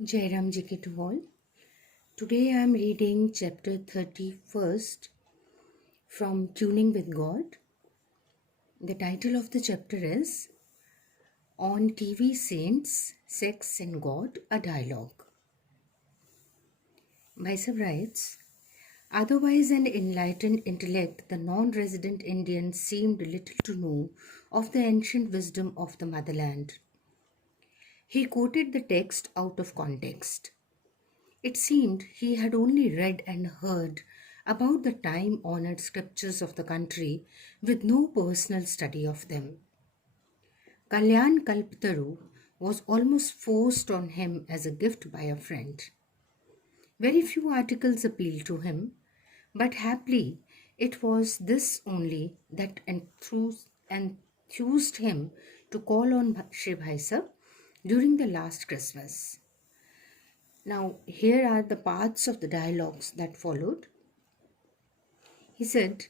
Jairam Ji ki to all. Today I am reading chapter 31st from Tuning with God. The title of the chapter is On TV Saints, Sex and God, a Dialogue. Bhaisab writes, otherwise an enlightened intellect, the non-resident Indian seemed little to know of the ancient wisdom of the motherland. He quoted the text out of context. It seemed he had only read and heard about the time honored scriptures of the country with no personal study of them. Kalyan Kalpataru was almost forced on him as a gift by a friend. Very few articles appealed to him, but happily it was this only that enthused him to call on Shri Bhaisa during the last Christmas. Now, here are the parts of the dialogues that followed. He said,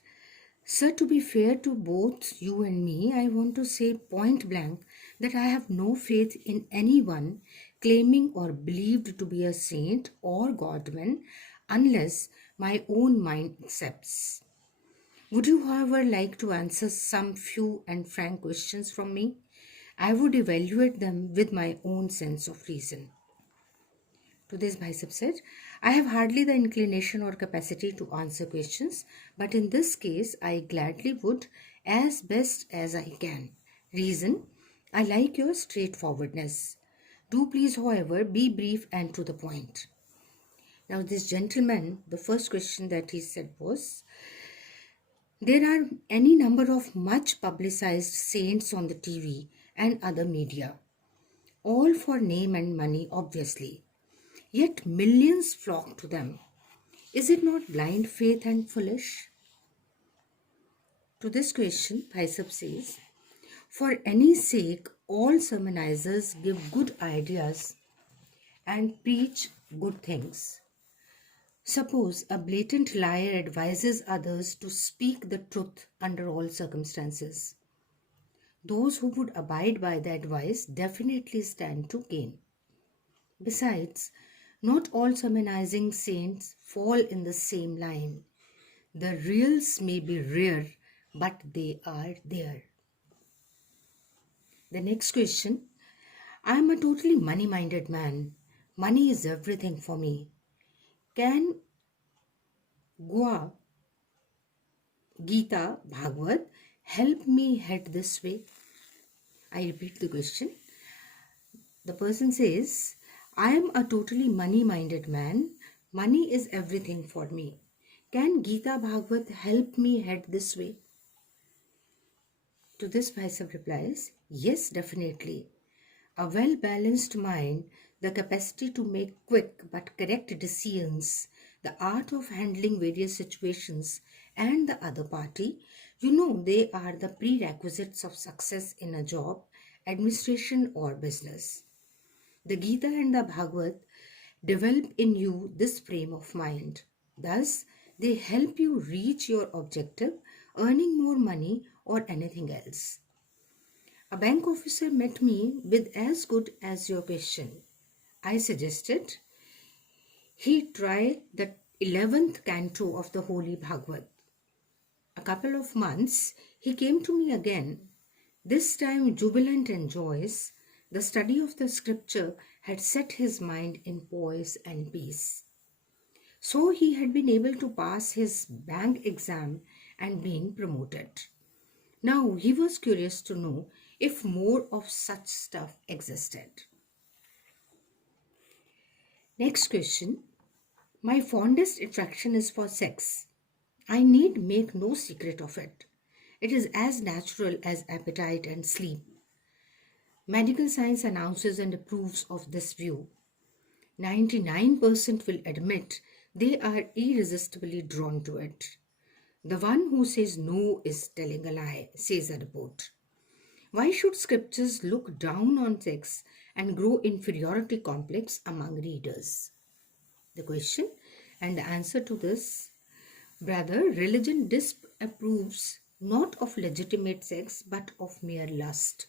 Sir, to be fair to both you and me, I want to say point blank that I have no faith in anyone claiming or believed to be a saint or godman unless my own mind accepts. Would you, however, like to answer some few and frank questions from me? I would evaluate them with my own sense of reason. To this, Bhaisab said, I have hardly the inclination or capacity to answer questions, but in this case, I gladly would, as best as I can. Reason, I like your straightforwardness. Do please, however, be brief and to the point. Now, this gentleman, the first question that he said was, there are any number of much publicized saints on the TV and other media, all for name and money, obviously. Yet millions flock to them. Is it not blind faith and foolish? To this question, Bhaisab says, for any sake, all sermonizers give good ideas and preach good things. Suppose a blatant liar advises others to speak the truth under all circumstances. Those who would abide by the advice definitely stand to gain. Besides, not all sermonizing saints fall in the same line. The reals may be rare, but they are there. The next question, I am a totally money-minded man. Money is everything for me. Can Gita Bhagavad help me head this way? I repeat the question. The person says, I am a totally money-minded man. Money is everything for me. Can Gita Bhagavad help me head this way? To this, Bhaisab replies, yes, definitely. A well-balanced mind, the capacity to make quick but correct decisions, the art of handling various situations, and the other party, they are the prerequisites of success in a job, administration, or business. The Gita and the Bhagavad develop in you this frame of mind. Thus, they help you reach your objective, earning more money or anything else. A bank officer met me with as good as your question. I suggested he try the 11th canto of the Holy Bhagavad. A couple of months, he came to me again, this time jubilant and joyous. The study of the scripture had set his mind in poise and peace. So he had been able to pass his bank exam and been promoted. Now he was curious to know if more of such stuff existed. Next question. My fondest attraction is for sex. I need make no secret of it. It is as natural as appetite and sleep. Medical science announces and approves of this view. 99% will admit they are irresistibly drawn to it. The one who says no is telling a lie, says a report. Why should scriptures look down on sex and grow inferiority complex among readers? The question and the answer to this, brother, religion disapproves not of legitimate sex but of mere lust.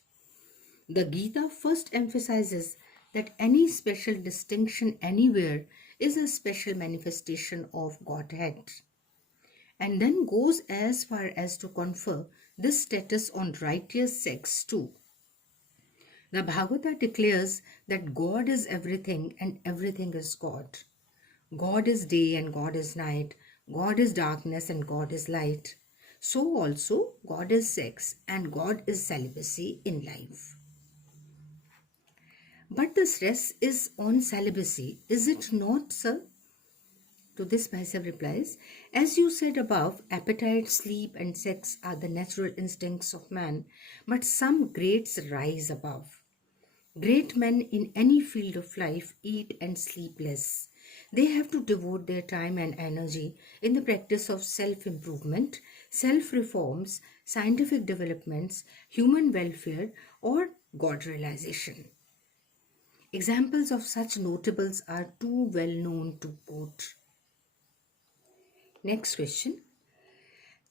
The Gita first emphasizes that any special distinction anywhere is a special manifestation of Godhead, and then goes as far as to confer this status on righteous sects too. The Bhagavata declares that God is everything and everything is God. God is day and God is night. God is darkness and God is light. So also God is sex and God is celibacy in life. But the stress is on celibacy, is it not, sir? To this Bhaisab replies, as you said above, appetite, sleep and sex are the natural instincts of man, but some greats rise above. Great men in any field of life eat and sleep less. They have to devote their time and energy in the practice of self-improvement, self-reforms, scientific developments, human welfare, or God realization. Examples of such notables are too well known to quote. Next question.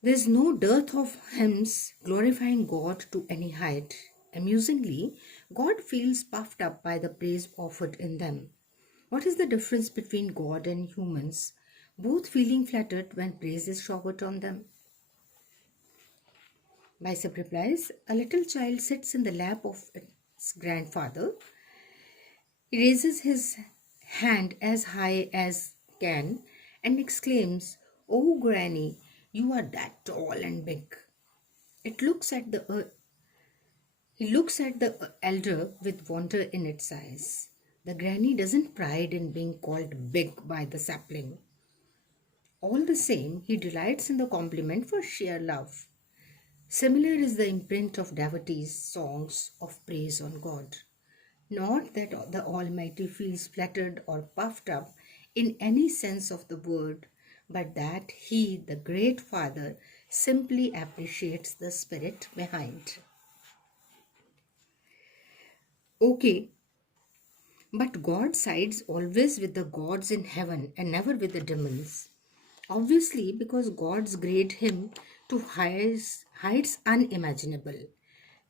There is no dearth of hymns glorifying God to any height. Amusingly, God feels puffed up by the praise offered in them. What is the difference between God and humans, both feeling flattered when praise is showered on them? Bicep replies, a little child sits in the lap of its grandfather. He raises his hand as high as can and exclaims, "Oh, Granny, you are that tall and big." It looks at the He looks at the elder with wonder in its eyes. The granny doesn't pride in being called big by the sapling. All the same, he delights in the compliment for sheer love. Similar is the imprint of devotees' songs of praise on God. Not that the Almighty feels flattered or puffed up in any sense of the word, but that He, the Great Father, simply appreciates the spirit behind. Okay, but God sides always with the gods in heaven and never with the demons. Obviously, because gods grade him to heights unimaginable.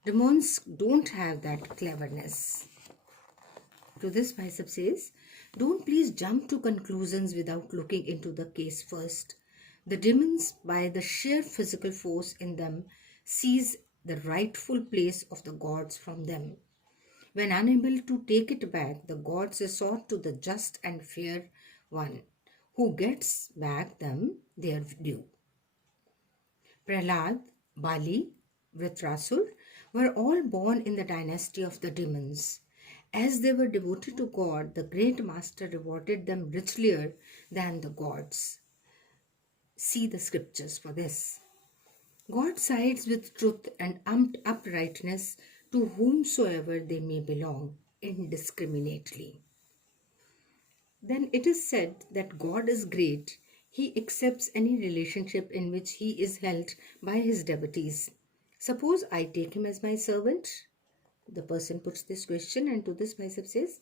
Demons don't have that cleverness. To this, Bicep says, don't please jump to conclusions without looking into the case first. The demons, by the sheer physical force in them, seize the rightful place of the gods from them. When unable to take it back, the gods resort to the just and fair one, who gets back them their due. Prahlad, Bali, Vritrasur were all born in the dynasty of the demons. As they were devoted to God, the great master rewarded them richlier than the gods. See the scriptures for this. God sides with truth and uprightness to whomsoever they may belong, indiscriminately. Then it is said that God is great. He accepts any relationship in which he is held by his devotees. Suppose I take him as my servant. The person puts this question, and to this Bicep says,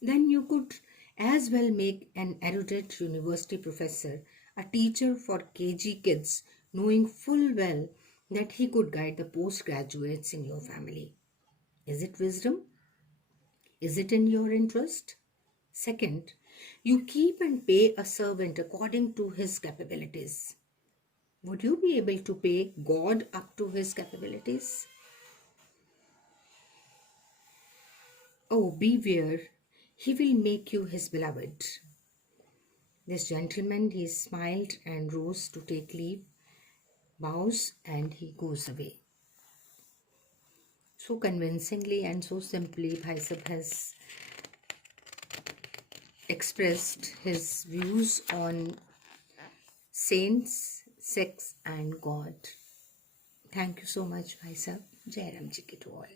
then you could as well make an erudite university professor a teacher for KG kids, knowing full well that he could guide the postgraduates in your family. Is it wisdom? Is it in your interest? Second, you keep and pay a servant according to his capabilities. Would you be able to pay God up to his capabilities? Oh, beware, he will make you his beloved. This gentleman, he smiled and rose to take leave, bows, and he goes away. So convincingly and so simply, Bhaisab has expressed his views on saints, sex, and God. Thank you so much, Bhaisab. Jai Ram Ji ki to all.